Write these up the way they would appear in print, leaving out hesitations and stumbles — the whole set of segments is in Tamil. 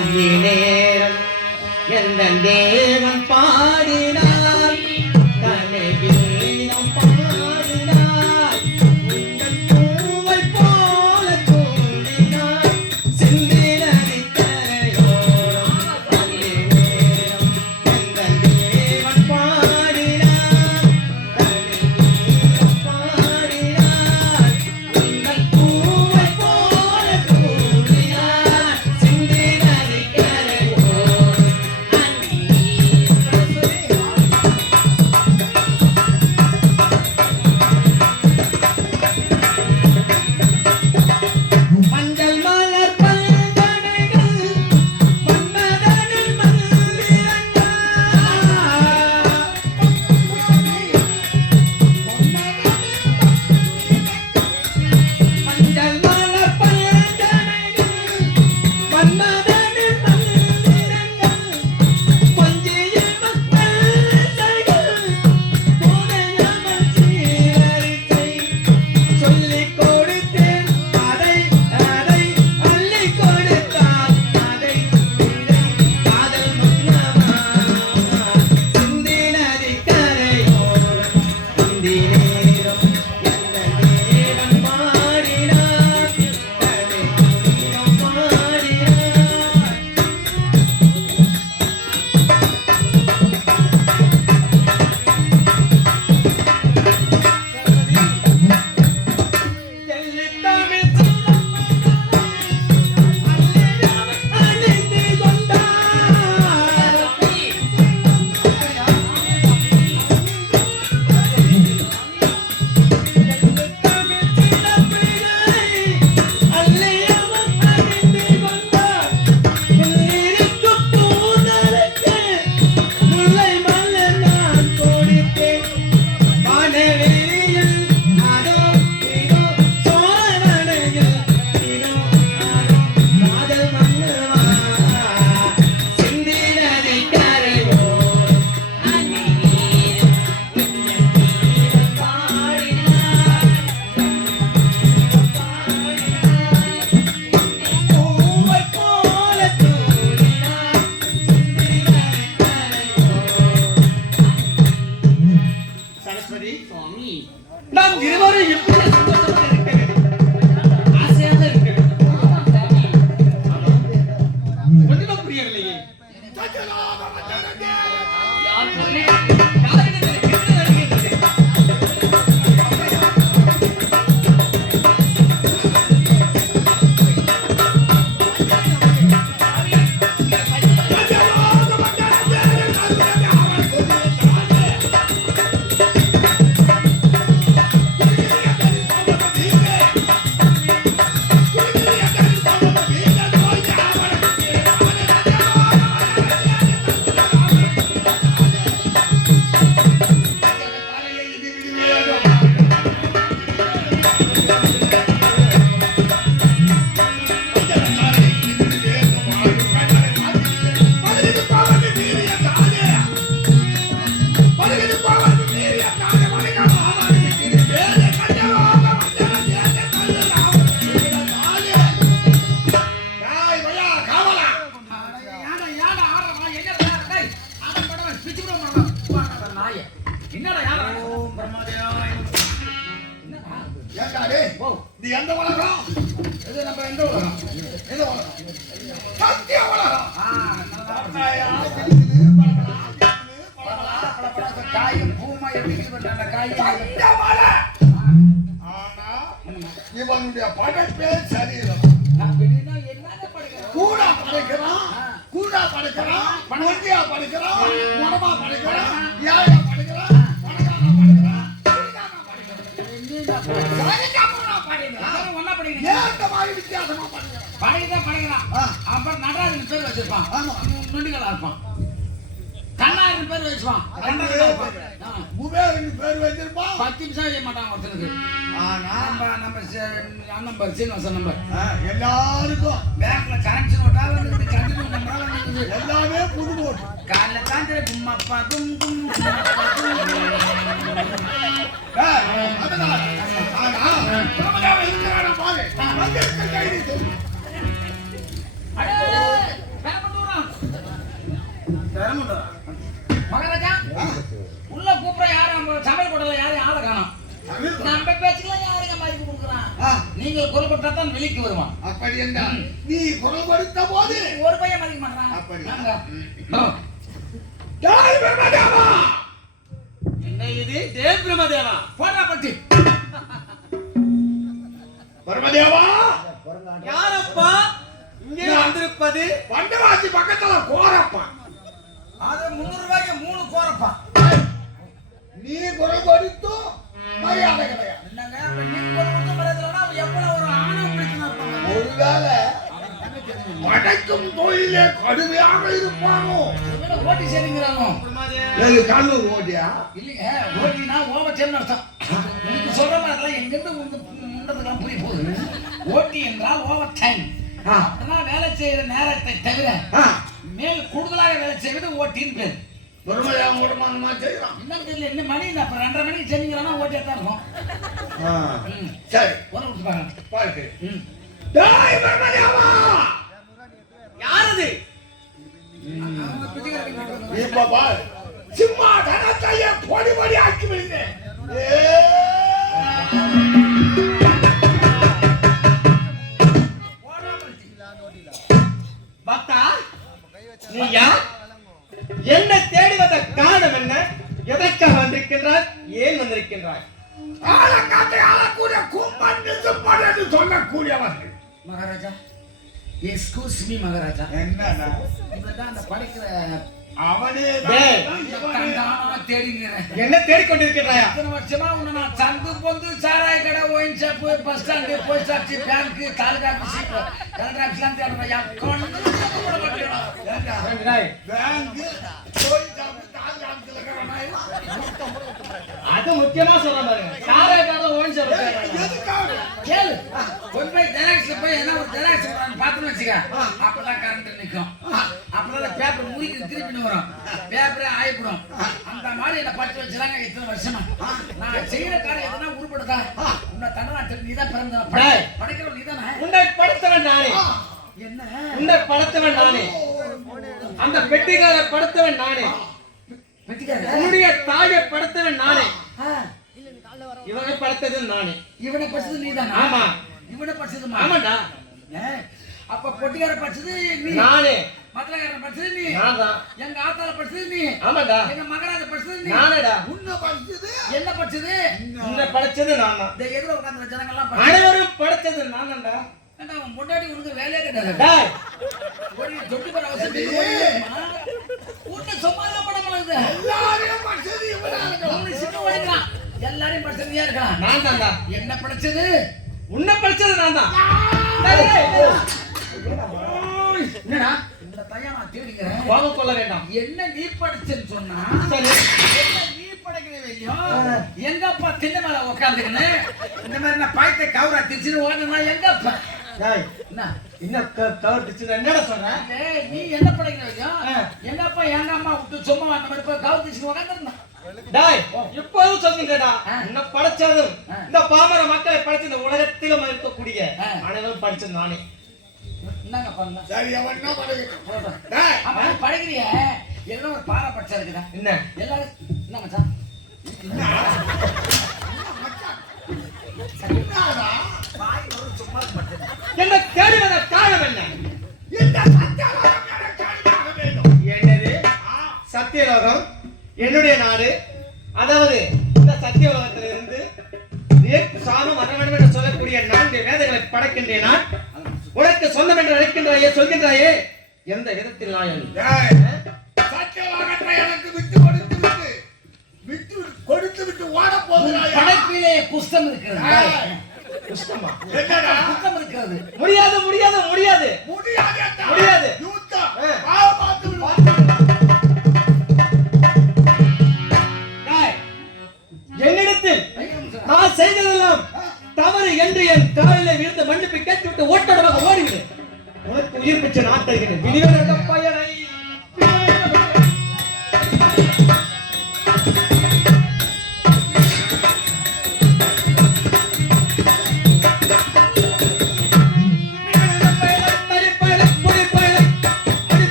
அந்தி நேரம் எந்த தேவன் பாடினார் தலைவீனம் பாடினார் உங்கள் பூவை போல தோன்றினார் சிந்தினதி கரையோரம் அந்தி நேரம் எந்த தேவன் பாடினார் தலைவீனம் பாடினார் உங்கள் பூவை போல தோன்றினார் சிந்தினதி கரையோரம் மஞ்சள் மலர் பல்கடைகள் மன்மதனின் மந்திரங்கள் மஞ்சள் மலர் பல்கடைகள் மன்மதனின் மந்திரங்கள் கொஞ்சியில் மக்கள் போதையாமல் சீரரிசை சொல்லிக் கொடுத்தேன் அதை அள்ளிக் கொடுத்தான் அதை இதை காதல் மன்னவா சிந்தினதி கரையோரம் அந்தி நேரம் எந்த தேவன் பாடினார் தலைவீனம் பாடினார் தெல்லித்தமிழ் அணிந்து கொண்டார் தெல்லித்தமிழ் சிலம்பினை அள்ளியவன் அணிந்து கொண்டார் இருக்கும் பூந்தலுக்கு முல்லை மலர் நான் கொடுத்தேன் வானவெளியில் அதோ இதோ சோழனையில் இதோ அதோ காதல் மன்னவா சிந்தினதி கரையோரம் அந்தி நேரம் எந்த தேவன் பாடினார் பூவை போல தோன்றினார் சிந்தினதி கரையோரம் சரஸ்வதி சுவாமி நாம் இருவரும் எப்படி சந்தோஷமாக இருக்க வேண்டும் ஆசையாக இருக்க வேண்டும் ஒன்றும் புரியவில்லையே யார் சொல்லி யாரிடத்தில் கெட்டு வருகின்றது இது எந்த உலகம்? இது நம்ம எந்த உலகம்? எந்த உலகம்? சத்திய உலகம். காயும் பூமாய் சத்திய மலை. ஆனா இவனுடைய படைப்பே சரீரம். கூடா படைக்கிறான், கூடா படைக்கிறான், ஒன்றியா படைக்கிறான், மனமா படைக்கிறான், ஏழையா படைக்கிறான், பணக்காரனா படைக்கிறான், குடிகாரனா படைக்கிறான். ஏன் இந்த மாதிரி வித்தியாசமா படைக்கிறான்? அப்புறம் நடராஜன் பேர் வச்சிருப்பான், நொண்டிகளா இருப்பான். கண்ணாயிரம் பேர் வச்சுப்பான், குபேரன் பேர் வச்சிருப்பான். 10 நிமிஷம் செய்ய மாட்டான் ஒருத்தனுக்கு. ஆனா நம்ம நம்பர் சீனிவாசன் நம்பர் எல்லாருக்கும் பேங்க்ல கனெக்ஷன் ஓட்டாலும் கண்டினியூ நம்பராலும் எல்லாமே புது நோட்டு. காலைல தாண்டில கும்மப்பா கும் கும் அதனால பிரமதாவை இருக்கிறான பாரு. வந்திருக்க கைதி சொல்லு. கொடுத்தா தான் வெளிக்கு வருவான். அப்படி என்றால் நீ குரல் கொடுத்த போது ஒரு பையன் மதிக்க மாட்டான். அப்படி. ஜெய் பிரம்மதேவா. என்ன இது? ஜெய் பிரம்மதேவா. போடா பட்டி. பிரம்மதேவா யாரப்பா இங்கே வந்திருப்பது? வண்டவாசி பக்கத்துல கோரப்பா. அது 300 ரூபாய்க்கு 3 கோரப்பா. நீ குரல் கொடுத்து மரியாதை கிடையாது. என்னங்க நீங்க கொடுத்து மரியாதைனா எவ்வளவு ஒரு ஆணவம் பிடிச்சுனா இருப்பாங்க. ஒருவேளை படைக்கும் தொழிலே கடுமையாக இருப்பானோ. ஒருவேளை ஓட்டி சேரிங்கறானோ. ஏது கண்ணு ஓட்டியா? இல்லைங்க ஓட்டினா ஓவர் சேர் அர்த்தம். உங்களுக்கு சொல்ற மாதிரி எங்க இருந்து முன்னதுலாம் புரிய போகுது. ஓட்டி என்றால் ஓவர் டைம். அப்படின்னா வேலை செய்யற நேரத்தை தவிர மேல் கூடுதலாக வேலை செய்வது ஓட்டின்னு பேர். பிரம்மதேவன் வருமானமா செய்யறான். என்னன்னு தெரியல. என்ன மணி அப்ப 2:30 மணிக்கு செஞ்சீங்கன்னா ஓட்டியா தான் இருக்கும். சரி ஒரு விட்டு பாருங்க. பாருங்க. ஜெய் பிரம்மதேவா. யாரது? இப்ப பார் சிம்மாசனத்தையே பொடி பொடி ஆக்கி விடுங்க. பக்தா நீ யார்? என்ன தேடி வந்த காரணம் என்ன? எதற்காக வந்திருக்கின்றாய்? ஏன் வந்திருக்கின்றாய்? ஆலக்காட்டை ஆளக்கூடிய கும்பன் நிசும்பன் என்று சொல்லக்கூடியவர்கள். Maharaja excuse me Maharaja. என்னன்னா இவன்தான் அந்த படிக்கிற அவனே டேய், தேடிங்கிறேன். என்ன தேடிக்கொண்டிருக்கிறாயா? இத்தனை வருஷமா உன்னை நான் சந்து பொந்து சாராய கடை wine shop bus stand post office bank taluka office collector ஆஃபீஸ்லாம் தேடுறேன். பேங்க் போய் தாலுகாத்துல இருக்கிறவனாய் அது முக்கியமா சொல்ற பாருங்க. சாராய கடை ஓன் சொல்ற. எதுக்காக கேளு. கொண்டு போய் ஜெராக்ஸ்ல போய் என்ன ஒரு ஜெராக்ஸ் பார்த்தோன்னு வச்சுக்க. அப்பதான் கரண்ட் நிற்கும். அப்பதான் பேப்பர் முறிக்கு திருப்பி வரும். பேப்பரே ஆயிப்படும். அந்த மாதிரி என்ன படிச்சு வச்சுறாங்க இத்தனை வருஷமா. நான் செய்யற காரியம் எதனா உருப்படுதா? உன்னை தமிழ்நாட்டில் நீதான் பிறந்த படைக்கிறவன் நீதானே. உன்னை படுத்தவன் நானே. என்ன உன்னை படுத்தவன் நானே. அந்த பெட்டிகார படுத்தவன் நானே. உன்னுடைய தாயை படுத்தவன் நானே. இவனை படுத்தது நானே. இவனை படிச்சது நீதானா? ஆமா. இவனை படிச்சது ஆமாடா. அப்ப பொட்டிக்கார படிச்சது நீ. நானே. மத்தலகார படிச்சது நீ. நான்தான். எங்க ஆத்தால படிச்சது நீ. ஆமாடா. எங்க மகராஜ படிச்சது நீ. நானேடா. உன்னை படிச்சது என்ன படிச்சது? உன்னை படைச்சது நான்தான். இந்த எதிர உட்கார்ந்த ஜனங்க எல்லாம் அனைவரும் படைச்சது நான்தான்டா. ஏண்டா உன் பொண்டாட்டி உனக்கு வேலையே கிடையாது. டேய், ஓடி தொட்டி போற அவசியம் இல்லை. உன்னை சும்மாதான் படம் பண்ணுது. எல்லாரையும் படிச்சது இவனால. உன்னை சின்ன ஓடிக்கலாம். எல்லாரையும் படிச்சது நீயா இருக்கலாம். நான்தான்டா. என்ன படிச்சது? உன்னை படைச்சது நான்தான். டேய், டேய், என்னடா இந்த பையன் நான் தேடிக்கிறேன். கோபம் கொள்ள வேண்டாம். என்ன நீ படிச்சேன்னு சொன்னா சரி. என்ன நீ படைக்கிறவையோ எங்க அப்பா திண்ணை மேல உட்காந்துக்கின்னு இந்த மாதிரி நான் பாய்த்த கவுரா திச்சுன்னு ஓடுனா எங்க அப்பா டேய், என்ன இன்னும் தவறு என்னடா சொல்ற? ஏய், நீ என்ன படைக்கிறவையோ எங்க அப்பா எங்க அம்மா விட்டு சும்மா அந்த மாதிரி போய் கவுரு திச்சுன்னு உட்காந்துருந்தான். டேய், இப்போதும் சொல்கின்றடா. உன்னை படைச்சதும் இந்த பாமர மக்களை படைச்ச இந்த உலகத்திலும் இருக்கக்கூடிய அனைவரும் படிச்சது நானே. என்னங்க பண்ண சரி அவன் என்ன படிக்கிறான்? டேய் அப்ப நீ படைக்கிறிய எல்லாம் ஒரு பாரா படிச்சா இருக்குதா? என்ன எல்லாரும் என்ன மச்சான் பாய் ஒரு சும்மா பட்டது என்ன தேடி வந்த காரணம் என்ன? இந்த சத்தியலோகம் எனக்கு அழியாக வேண்டும். என்னது சத்தியலோகம்? என்னுடைய நாடு. அதாவது இந்த சத்தியலோகத்திலிருந்து சாமம் வர வேண்டும் என்று சொல்லக்கூடிய 4 வேதங்களை படைக்கின்றேன் நான். உனக்கு சொந்தம் என்று நினைக்கின்றாயே, சொல்கின்றாயே, எந்த விதத்தில் நான் சத்தியலோகத்தை எனக்கு விட்டு கொடுத்து ஓட போகிறாய். படைப்பிலே குஷ்டம் இருக்கிறது. குஷ்டமா? என்னடா குஷ்டம் இருக்கிறது. முடியாது முடியாது முடியாது முடியாது. யூத்தம் என்னிடத்தில் நான் செய்ததெல்லாம் தவறு என்று என் காலிலே விழுந்து மன்னிப்பு கேட்டுவிட்டு ஓட்டோடமாக ஓடிவிடு. உனக்கு உயிர் பிச்சை நான் தருகிறேன். விதிவரத பயனை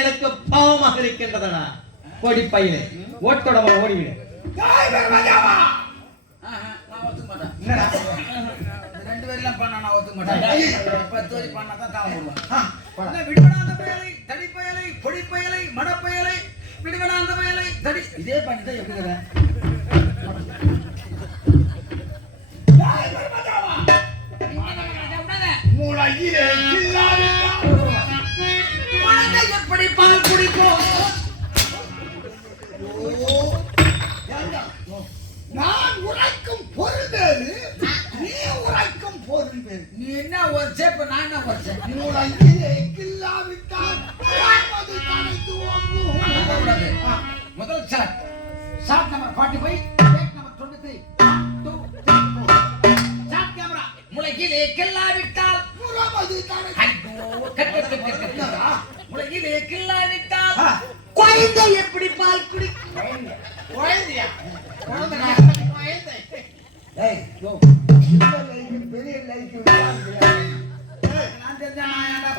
எனக்கு பாவமாக இருக்கின்றதா கொடி பையனே. ஓட்டோட ஓடிவிடு. ஜெய் பரமதேவா. நான் ஒத்துக்க மாட்டேன். என்னடா இந்த 2 பேர்லாம் பண்ணா நான் ஒத்துக்க மாட்டேன். 10 வரி பண்ணா தான் தாவ போடுவேன். விடுவனாந்த பயலை, தடி பயலை, பொடி பயலை, மட பயலை, விடுவனாந்த பயலை, தடி இதே பண்ணி தான் எப்படி இருக்கற? ஜெய் பரமதேவா. மூளையிலே கில்லாவிட்டால் குழந்தை எப்படி பால் குடிக்கும்? நான் உரைக்கும் பொருள் வேறு, நீ உரைக்கும் பொருள் வேறு. நீ என்ன ஒரு சேப்பு நான் என்ன ஒரு சேப்பு? மூளையிலே கில்லாவிட்டால் அது தனக்கு கூடாது. முதல் shot number 45, take number 23. 1 2 3 4. Shot camera. முளையிலே கில்லாவிட்டால் புறமது தனக்கு முளையிலே கில்லாவிட்டால் குழந்தை எப்படி பால் குடிக்கும்? குழந்தையா? குழந்தை. ஏய் யோ சின்ன லைக்கு பெரிய லைக்கு நான் தெரிஞ்சா நான் ஏன்டா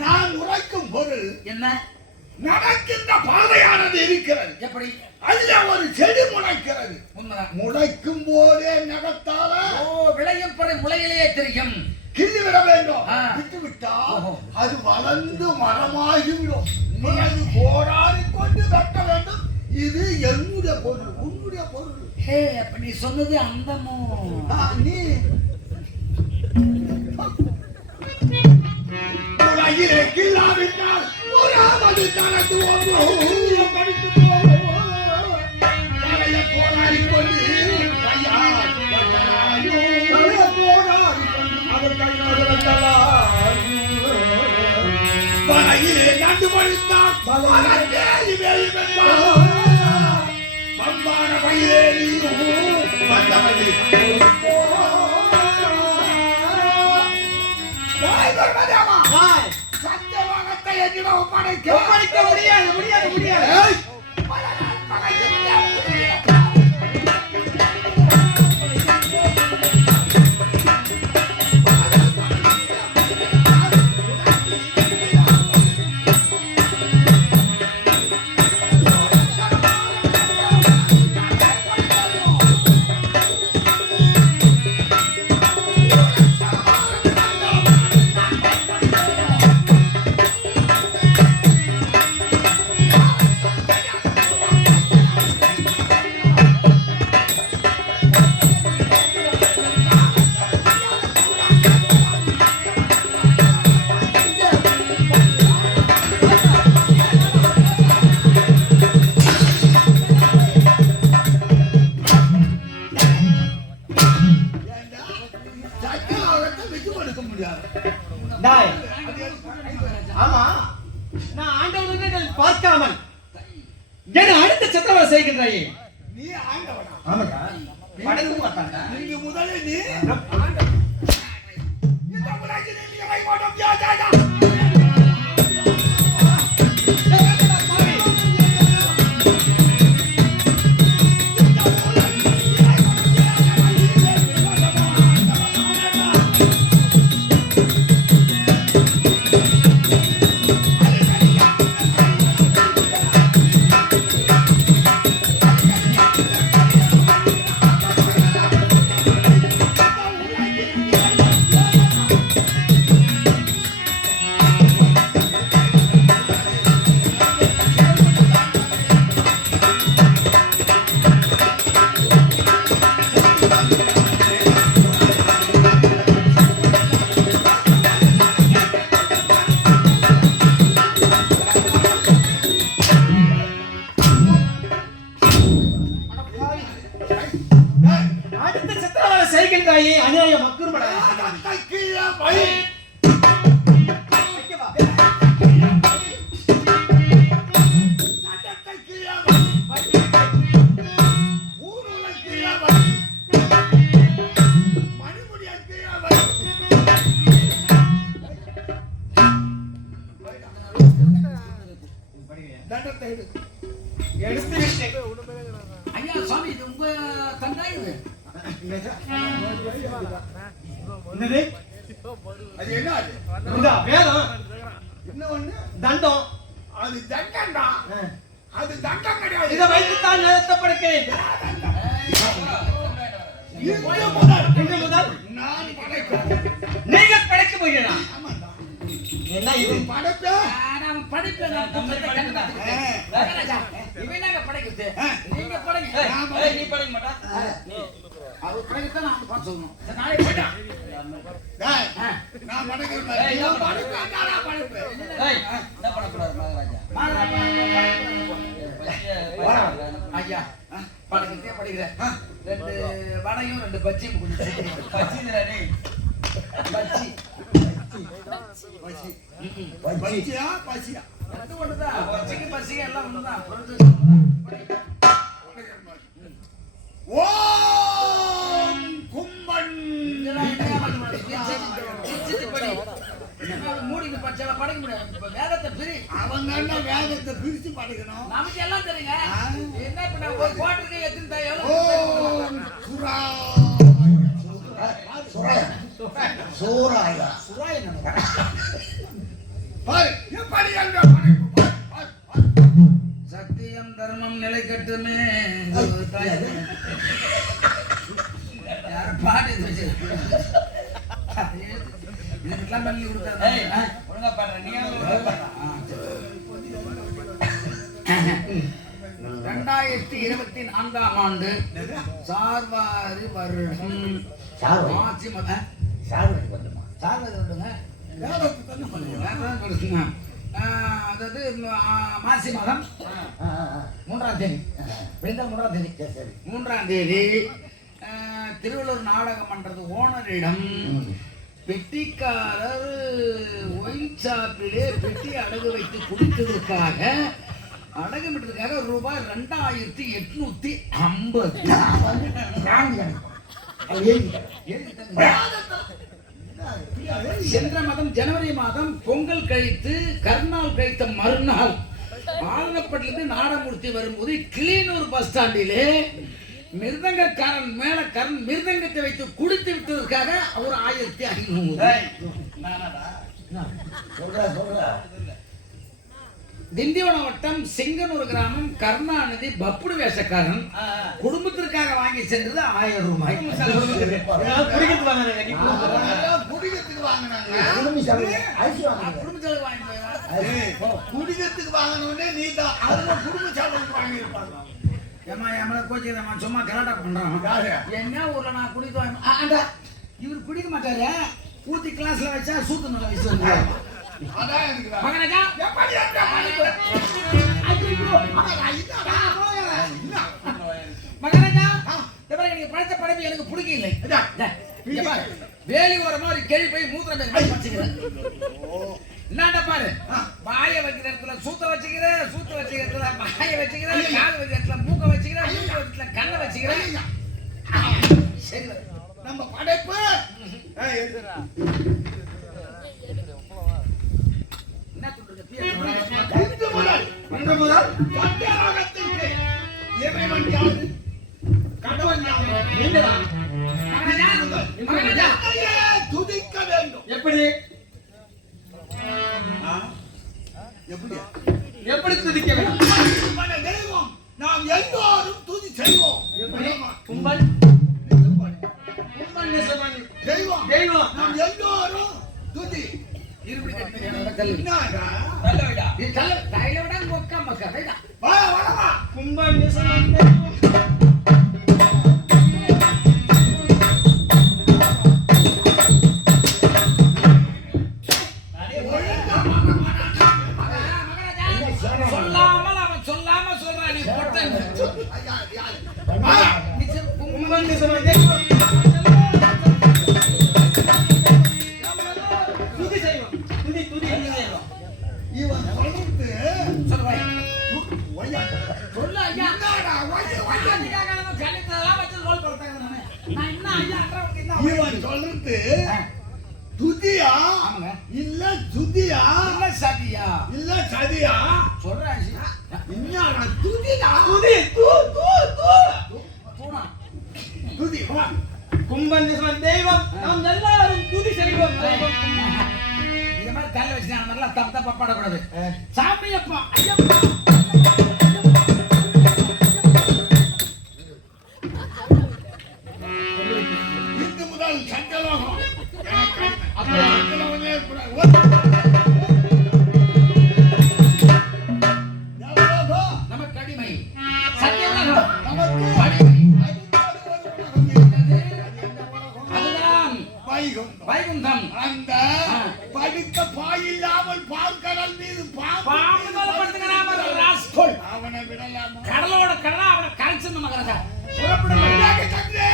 நான் உரைக்கும் பொருள் என்ன நடக்கின்ற பாதையானது இருக்கிறது. எப்படி? அதுல ஒரு செடி முளைக்கிறது. உண்மைதான். முளைக்கும் போதே நகத்தால விளையும் பறை முளையிலேயே தெரியும். கிள்ளி விட வேண்டும். ஆ. விட்டு விட்டா ஓஹோ. அது வளர்ந்து மரமாகிவிடும். அது போராடி கொண்டு வெட்ட வேண்டும். இது என்னுடைய பொருள், உன்னுடைய பொருள். ஹே அப்ப நீ சொன்னது அந்தமோ? நீ உலகிலே கில்லாவிட்டால் ஒராவது தனக்கு ஒன்று படித்து போவோம். பழைய போராடி கொண்டு ஐயா வந்தலாயோ. பழைய போராடி கொண்டு அவர் கையோடு வந்தலாயோ. பழையிலே நண்டு பழித்தால் பழைய வேலி வென்றார். பம்பான வயிலே நீயும் வந்தவழி சத்தியவாகத்தை என்னிடம் ஒப்படைக்க முடியாது முடியாது முடியாது. ஏய், பல நாள் பகையுள்ள புதிய சத்தியவாகத்தை விட்டு கொடுக்க முடியாது. டாய். ஆமா, நான் ஆண்டவனை பார்க்காமல் என அடுத்த சத்திரவதை செய்கின்றாயே. நீ ஆண்டவனா? ஆமாடா. படைக்க மாட்டான்டா. நீங்க முதல்ல நீ இந்த உலகில் நீ வைமாடம் யாஜாடா. அடுத்த சத்திரவதை செய்கின்றாயே அநியாய மக்குர்மடா. அதத்தை கீழே வை. வைக்கவா? அதத்தை கீழே வை. ஊருல கீழே வை. மணிமுடிய கீழே வை. தண்டத்தை எடு. எடுத்து விட்டேன். ஐயா சாமி இது உங்க தண்டா இது? என்னது? அது என்ன அது? இந்த வேதம் என்ன ஒண்ணு? தண்டம். அது தண்டம்டா. அது தண்டம் கிடையாது. இதை வைத்துத்தான் நிறுத்தப்படுகிறேன். இன்று முதல் இன்று முதல் நான் படைக்கிறேன். நீங்கள் படைக்க போகிறீர்களா? ஆமாண்டா. என்ன இது? படைப்பே. நான் படிப்பேன், நான் புத்தகத்தை கண்டு பார்த்துக்கிட்டேன். மகாராஜா, இவன் நாங்க படைக்கிறது. நீங்க படைங்க. நீ படைக்க மாட்டா? அவர் படைக்கத்தான் நான் பார்த்து சொல்லணும். சரி, நாளைக்கு போயிட்டான். டேய், நான் படைக்கிறேன். நான் படைப்பேன். நான் படைப்பேன். ஏய், என்ன பண்ணக்கூடாது மகாராஜா? மகாராஜா, ஐயா, படைக்கிறதே படிக்கிறேன். 2 வடையும் 2 பஜ்ஜியும் கொஞ்சம் சேர்த்து. பச்சிதுடா டேய். பஜ்ஜி. பசி. பசியா பசியா. அது ஒண்ணுதான். பஜ்ஜிக்கு பஜ்ஜிக்கு எல்லாம் ஒண்ணுதான். ஓம் கும்பன். இதெல்லாம் என்ன பண்ணுவாங்க? பிரிச்சு படி. மூடிக்கு பச்சை படிக்க முடியாது. இப்ப வேதத்தை பிரி. அவன் தானே வேதத்தை பிரிச்சு படைக்கணும். நமக்கு எல்லாம் தெரியுங்க. என்ன பண்ண ஒரு கோட்டுக்கு எத்தனை தாயோ? ஓம் சுரா. சூராயா. சுராய நம்ம. பாரு எப்படி எங்க படைப்பு பாரு. சத்தியம் தர்மம் நிலை கட்டுமே. யார் பாட்டு வச்சு இதுக்கெல்லாம் பண்ணி கொடுத்தாங்க. ஒழுங்கா பாடுற நீ ஒழுங்கா பாடுற. 2024ஆம் ஆண்டு சார்வாரி வருடம் மாசி மதம் சார்வாரி வருடங்க. வேதத்தை தானே பண்ணுங்க. அதாவது மாசி மாதம் 3ஆம் தேதி. 3ஆம் தேதி திருவள்ளூர் நாடக மன்றது ஓனரிடம் பெட்டிக்காரர் ஒயின் ஷாப்பிலே பெட்டி அடகு வைத்து குடித்ததற்காக அடகுமிட்டதுக்காக ரூபாய் 2850. சென்ற மாதம் ஜனவரி மாதம் பொங்கல் கழித்து கருநாள் கழித்த மறுநாள் ஆலங்கப்பட்டிலிருந்து நாடமூர்த்தி வரும்போது கிளியனூர் பஸ் ஸ்டாண்டிலே மிருதங்கக்காரன் மேல மிருதங்கத்தை வைத்து குடித்து விட்டதற்காக அவர் 1500. திண்டிவனம் வட்டம் சிங்கனூர் கிராமம் கருணாநிதி பப்புடு வேஷக்காரன் குடும்பத்திற்காக வாங்கி சென்றது 1000 ரூபாய். குடிக்கிறதுக்கு வாங்குறேன். குடிக்கிறதுக்கு வாங்கினாங்க. குடும்ப செலவு வாங்கி குடிக்கிறதுக்கு வாங்கினோடனே நீ தான் அவங்க குடும்ப செலவுக்கு வாங்கியிருப்பாங்க. ஏமா ஏமா கோச்சிக்கிறமா சும்மா கலாட்டா பண்றான். என்ன ஊர்ல நான் குடித்து வாங்க இவர் குடிக்க மாட்டாரு. ஊத்தி கிளாஸ்ல வச்சா சூத்து நல்ல விஷயம். அதான் எனக்கு மகனஜா எப்படி எங்க படைப்பு? மகனஜா நீங்க படைத்த படைப்பு எனக்கு பிடிக்கல. வேலி ஓரமா ஒரு கேள்வி போய் மூத்திரம் வச்சுக்கிறேன். என்னடா பாரு, வாய வைக்கிற இடத்துல சூத்த வச்சுக்கிறேன், சூத்த வச்சுக்கிற இடத்துல வாய வச்சுக்கிறேன், கால் வைக்கிற இடத்துல மூக்க வச்சுக்கிறேன், மூக்க இடத்துல கண்ணை வச்சுக்கிறேன். சரி, நம்ம படைப்பு என்ன சொல்றது? இன்று முதல் சத்தியலோகத்திற்கு இறைவன் யாரு? கடவுள் யாரு? நீங்கதான். மகனஜா, மகனஜா என்னையே துதிக்க வேண்டும். எப்படி எப்படி எப்படி துதிக்க வேண்டும்? మన தெய்வம் நாம் எல்லோரும் துதி செய்வோம். எப்படி? கும்பல் கும்பல் நிசமன் தெய்வம் தெய்வம் நாம் எல்லோரும் துதி. இருபடி கட்டி என்னடா? நல்லவிடா. இது கல்ல தைல விட மொக்க மக்க ரைடா. வா வா. கும்பல் நிசமன் தெய்வம். சொல்லாமல் அவன் சொல்லாம சொல்றான். நீ பொட்டன் கும்பல் நிசமன் தெய்வம். துதி செய்வோம். துதி துதி செய்வோம். இவன் சொல்றது சொல்லுவாய். ஒய்யா. சொல்லு ஐயா. என்னடா ஒய்யா ஒய்யா. அதுக்காக நம்ம கணிதெல்லாம் வச்சு ரோல் போடுறாங்க நானே. நான் என்ன ஐயா அட்ராவுக்கு என்ன இவன் சொல்றது துதியா ஆமாங்க. இல்ல துதியா இல்ல சதியா இல்ல சதியா? சொல்றேன். என்னடா துதிடா? துதி தூ தூ தூ. போனா துதி வா. கும்பல் நிசமன் தெய்வம். நாம் எல்லாரும் துதி செய்வோம். தெய்வம். இந்த மாதிரி தலை வச்சு அந்த மாதிரிலாம் தப்பு தப்பா பாடக்கூடாது. சாமி அப்பா ஐயப்பா முதல் சத்தியலோகம் எனக்கு சத்தியலோகமே தேவலோகம் நமக்கு அடிமை சத்தியவலகம் நமக்கு அடிமை அதுதான் அதுதான் வைகுந்தம் அந்த படித்த பாயில்லாமல் பால்கடல் மீது பாம்பு மேல படுத்துக்கிறாம ராஸ்கோல் அவனை விடலாமா கடலோட கடலா அவனை கரைச்சு மகராஜா புறப்படுங்க தந்தே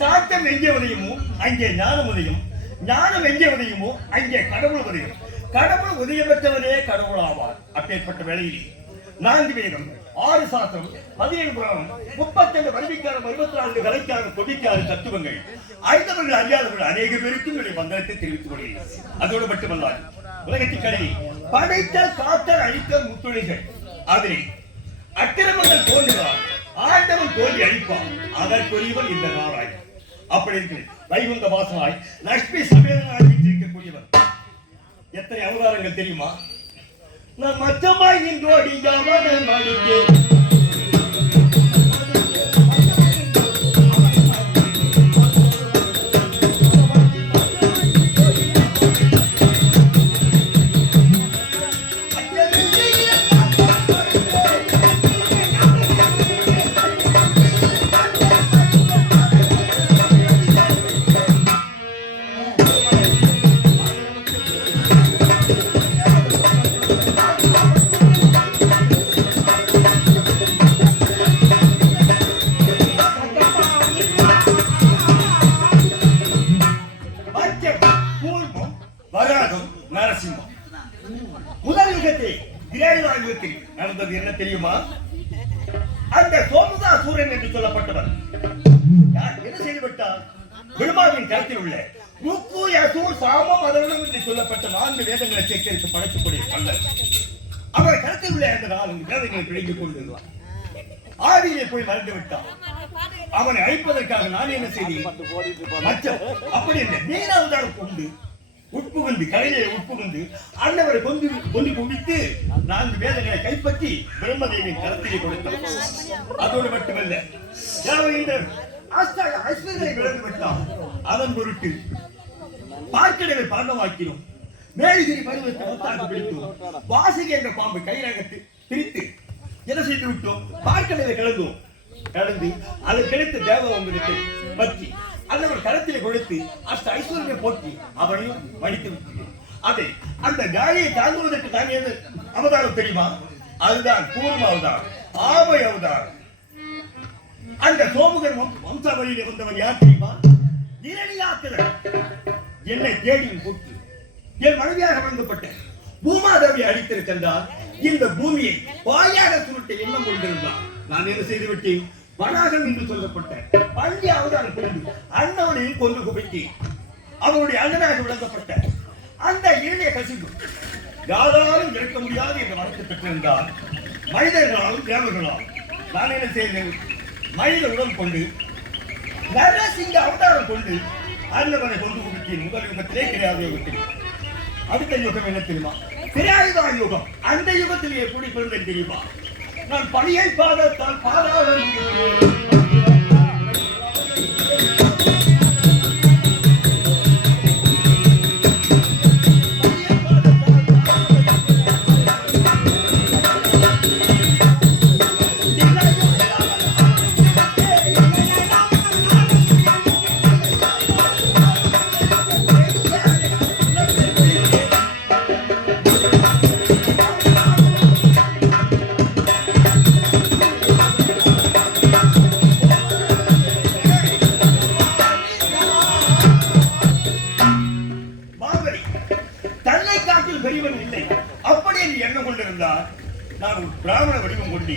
சாந்தம் எங்கே உதயுமோ அங்கே ஞானம் உதயும், ஞானம் எங்கே உதயுமோ அங்கே கடவுள் உதயும், கடவுள் உதயம் பெற்றவனே கடவுள் ஆவார். அப்பேற்பட்ட வேளையிலே 4 வேதம், 6 சாஸ்திரம், 17 புராணம், 32 வருவிக்காரம், 24 கலைக்காரம், கொடிக்கார தத்துவங்கள் அறிந்தவர்கள் அறியாதவர்கள் அநேக பேருக்கு என்னுடைய மந்திரத்தை தெரிவித்துக் கொள்கிறேன். அதோடு மட்டுமல்லாது உலகத்தின் கல்வி படைத்தல் காத்தல் அழித்தல் முத்துணைகள் அதிலே அக்கிரமங்கள் தோன்றுகிறார், ஆண்டவன் தோல்வி அழிப்பான், அதற்குரியவன் இந்த நாராய். அப்படி இருக்கு வைகுந்த வாசனாய் லட்சுமி சமேதனாய் இருக்கக்கூடியவர். எத்தனை அவதாரங்கள் தெரியுமா? நான் மச்சமாய் நின்றோடி யாவன மாடிக்கே நடந்தது என்ன தெரியுமா? அந்த சோமதாசூரன் என்று சொல்லப்பட்டவர் என்ன செய்துவிட்டார்? பெருமாவின் கருத்தில் உள்ள சாமம் அதனம் என்று சொல்லப்பட்ட 4 வேதங்களை சேகரித்து படைக்கக்கூடிய கல்லர் அவர் கருத்தில் உள்ள அந்த 4 வேதங்களை பிடித்துக் கொண்டிருந்தார். ஆதியிலே போய் மறந்து விட்டார். அவனை அழிப்பதற்காக நான் என்ன செய்தேன்? அப்படி இந்த மீனாவதாரம் கொண்டு உட்புகுந்து கரையிலே உட்புகுந்து அன்னவரை கொண்டு குவித்து 4 வேதங்களை கைப்பற்றி பிரம்மதேவின் கரத்திலே கொடுத்தார். அதோடு மட்டுமல்ல, தேவேந்திரன் ஐஸ்வர்யை விளந்து விட்டார். அதன் பொருட்டு பார்க்கடலை பாண்டமாக்கினோம், மேலிகிரி பருவத்தை ஒத்தாக பிடித்தோம், வாசிகை என்ற பாம்பு கைரகத்தை பிரித்து என்ன செய்து விட்டோம்? பார்க்கடலை கலந்தோம். கலந்து அது கிடைத்த தேவவங்கத்தை பற்றி அன்னவர் கரத்திலே கொடுத்து அஷ்ட ஐஸ்வர்யை போட்டி அவனையும் வடித்து விட்டேன். அதை அந்த காலியை தாங்குவதற்கு தான் என்ன அவதாரம் தெரியுமா? அதுதான் கூர்ம அவதாரம், ஆமை அவதாரம். அந்த சோமுகன் வம்சாவளியிலே வந்தவன் யார் தெரியுமா? இரணியாக்குதல். என்னை தேடியும் போட்டு என் மனைவியாக வழங்கப்பட்ட பூமாதேவி அடித்திருக்கின்றார். இந்த பூமியை வாயாக சுருட்ட எண்ணம் கொண்டிருந்தார். நான் என்ன செய்து விட்டேன்? வனாகம் என்று சொல்லப்பட்ட பள்ளி அவதாரம் கொண்டு அண்ணவனையும் கொண்டு குவித்து அவருடைய அண்ணனாக விளங்கப்பட்ட அந்த இளைய கசிவு யாராலும் இறக்க முடியாது என்று வளர்த்து பெற்றிருந்தார். மனிதர்களாலும் தேவர்களாலும் நான் என்ன செய்தேன்? மனித உடல் கொண்டு நரசிங்க அவதாரம் கொண்டு அண்ணவனை கொண்டு குவித்தேன். முதல் யுகத்திலே கிடையாது யுகத்தில். அடுத்த யுகம் என்ன தெரியுமா? திராயுதா யுகம். அந்த யுகத்திலே எப்படி பிறந்தேன் தெரியுமா? நான் பணியை பாதத்தால் பாதாளம் பெரியவன் இல்லை அப்படி என்று எண்ணம் கொண்டிருந்தார். நான் ஒரு பிராமண வடிவம் கொண்டு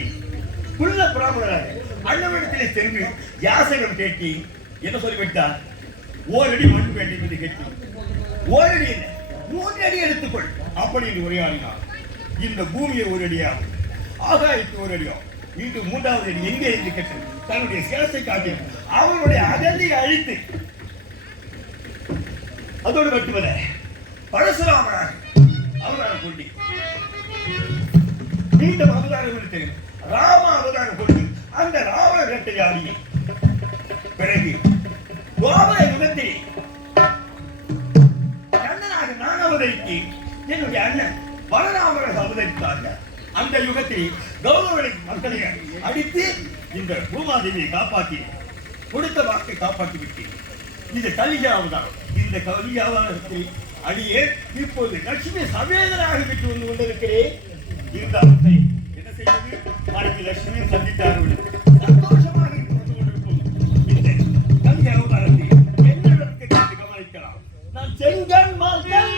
குள்ள பிராமணராக அண்ணவனிடத்திலே சென்று யாசகம் கேட்டி என்ன சொல்லிவிட்டார்? ஓரடி மண் வேண்டும் என்று கேட்டு ஓரடி என்ன 3 அடி எடுத்துக்கொள் அப்படி என்று உரையாடினார். இந்த பூமியை ஒரு அடியாகும், ஆகாயத்து ஒரு அடியாகும், இன்று 3வது அடி எங்கே என்று கேட்டு தன்னுடைய சேசை காட்டி அவருடைய அகந்தை அழித்து அதோடு மட்டுமல்ல பரசுராமராக அவதாரம் கொண்டு மீண்டும் அவதாரம் எடுத்து ராம அவதாரம் கொண்டு அந்த ராவண வேட்டையாடியை பிறகு துவாபர யுகத்தில் கண்ணனாக நான் அவதரித்து என்னுடைய அண்ணன் பலராமராக அவதரித்தார்கள். அந்த யுகத்தில் கௌரவனை மக்களை அடித்து இந்த பூமாதேவியை காப்பாற்றி கொடுத்த வாக்கை காப்பாற்றி விட்டேன். இந்த கலிகா அவதாரம். இந்த கலிகா அவதாரத்தில் அடியே இப்போது லட்சுமி சமேதனாக விட்டு வந்து கொண்டிருக்கிறேன். இந்த அவத்தை என்ன செய்வது? நாளைக்கு லட்சுமியை சந்தித்தார்கள். சந்தோஷமாக இருந்து கொண்டிருக்கும் இந்த கலிகா அவதாரத்தில் என்னிடத்தை கவனிக்கலாம். நான் செங்கன் மகன்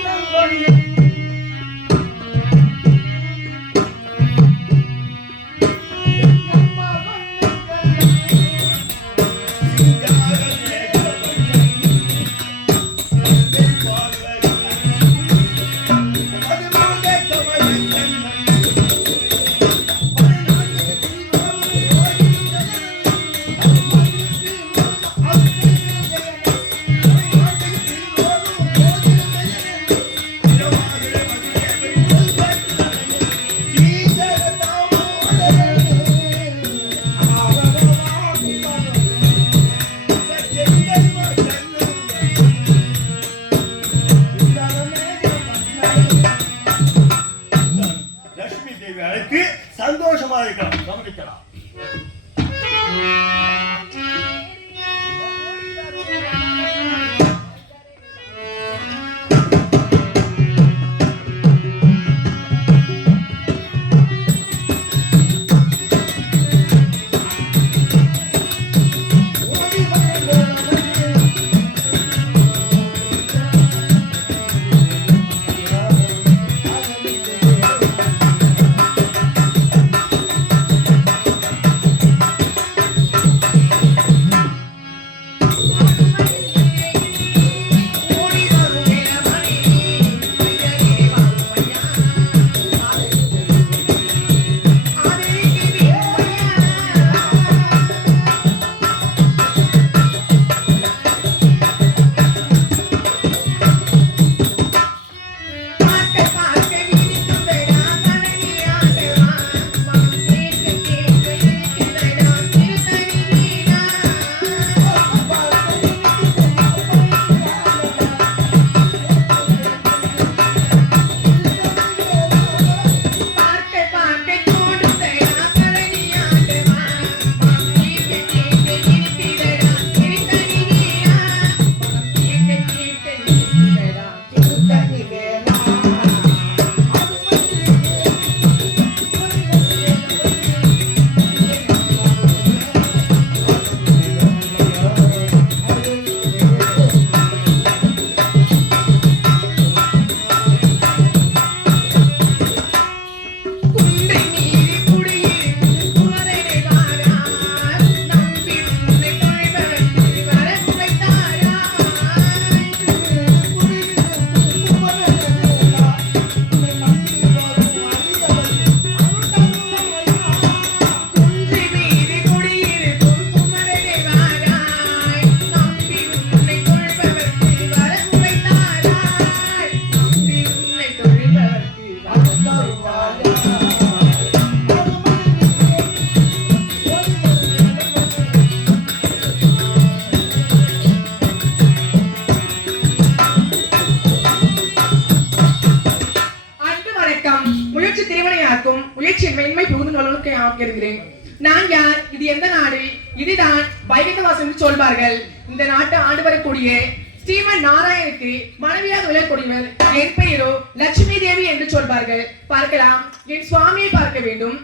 சந்தோஷமா இருக்கலாம். கவனிக்கலாம். இருக்கிறேன். நான் யார், இது எந்த நாடு? இதுதான் வைகுந்தவாசம் என்று சொல்வார்கள். இந்த நாட்டை ஆண்டு வரக்கூடிய ஸ்ரீமன் நாராயணுக்கு மனைவியாக விளக்கூடியவர். என் பெயரோ லட்சுமி தேவி என்று சொல்வார்கள். பார்க்கலாம், என் சுவாமியை பார்க்க வேண்டும்.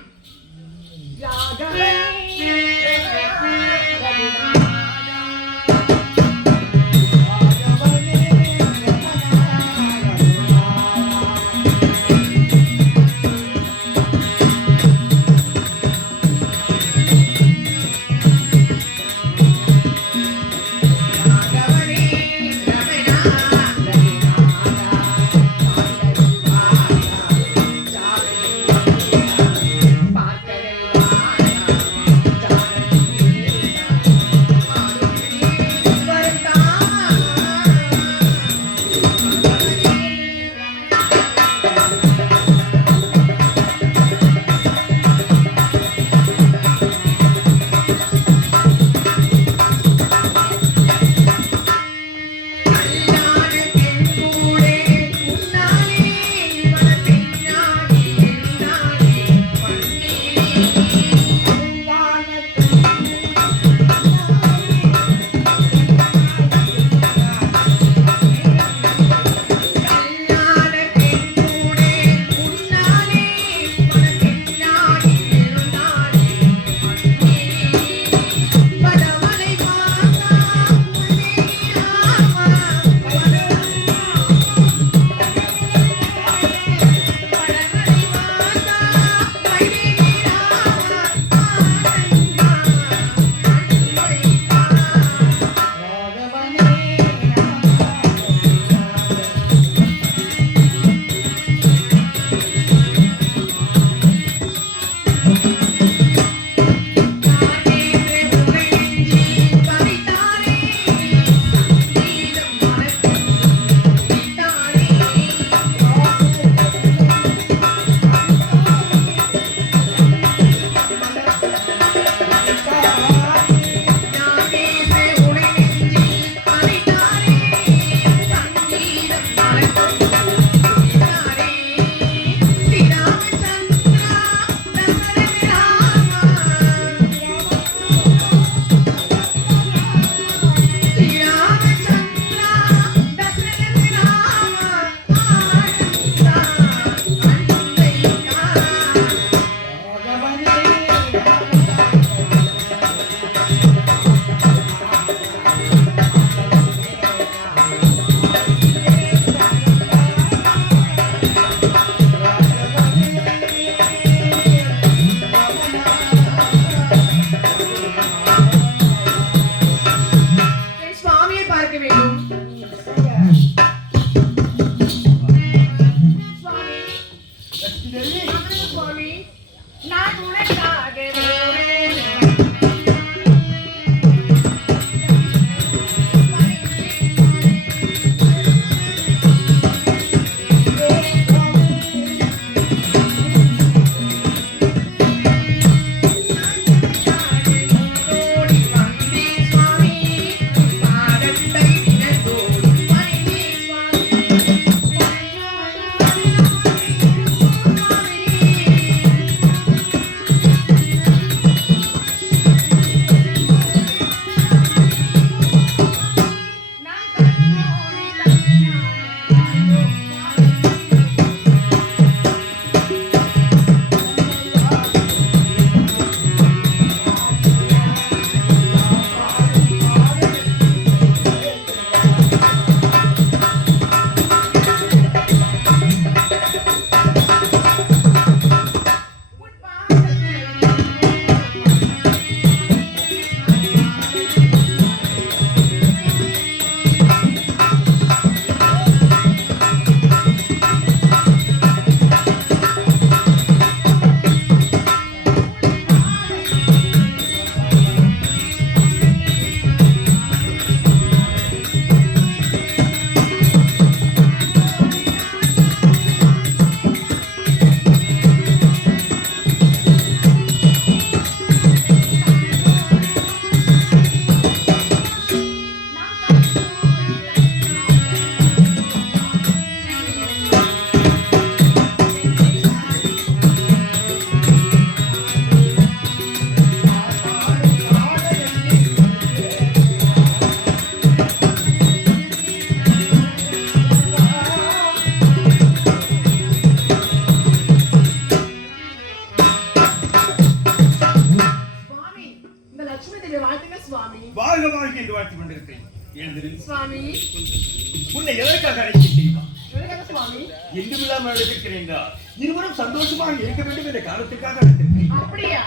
உன்னை எதற்காக அழைத்து தெரியுமா? எதுக்காக சுவாமி? எங்குமில்லாமல் அழைத்திருக்கிறேன் என்றால் இருவரும் சந்தோஷமாக இருக்க வேண்டும் என்ற காரணத்துக்காக அழைத்திருக்கிறேன். அப்படியா?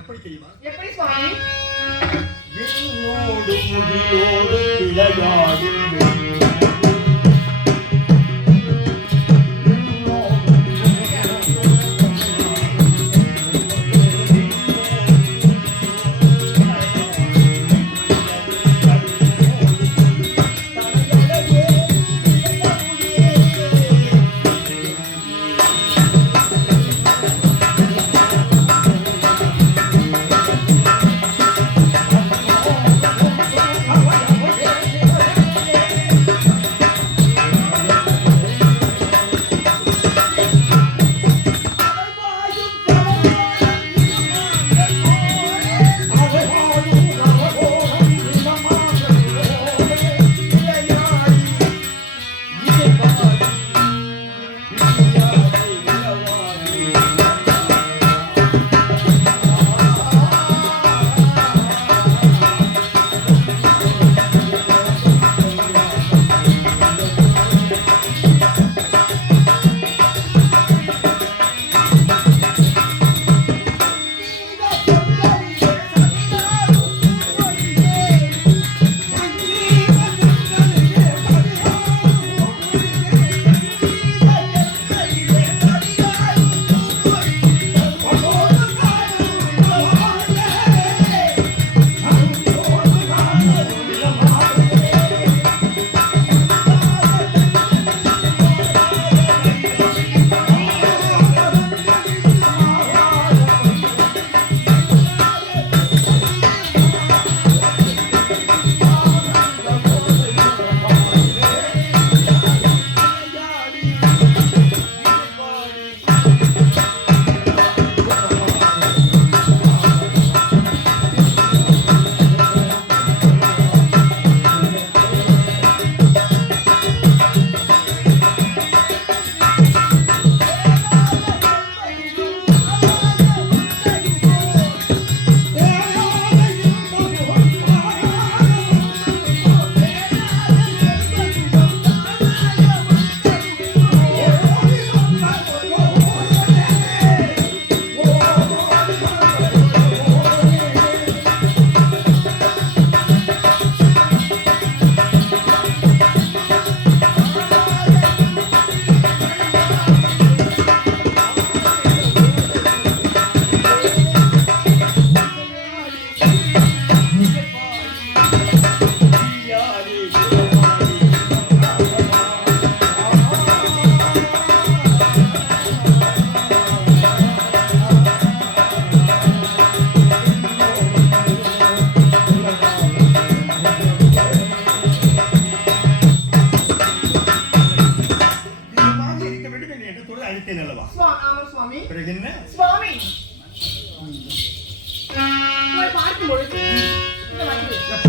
எப்படி தெரியுமா? எப்படி சுவாமி? விண்ணோடு முகிலோடு விளையாடும் அழைத்தேன் அல்லவா? ஆமா சுவாமி. பிறகு என்ன சுவாமி உங்களை பார்க்கும் பொழுது இந்த வந்து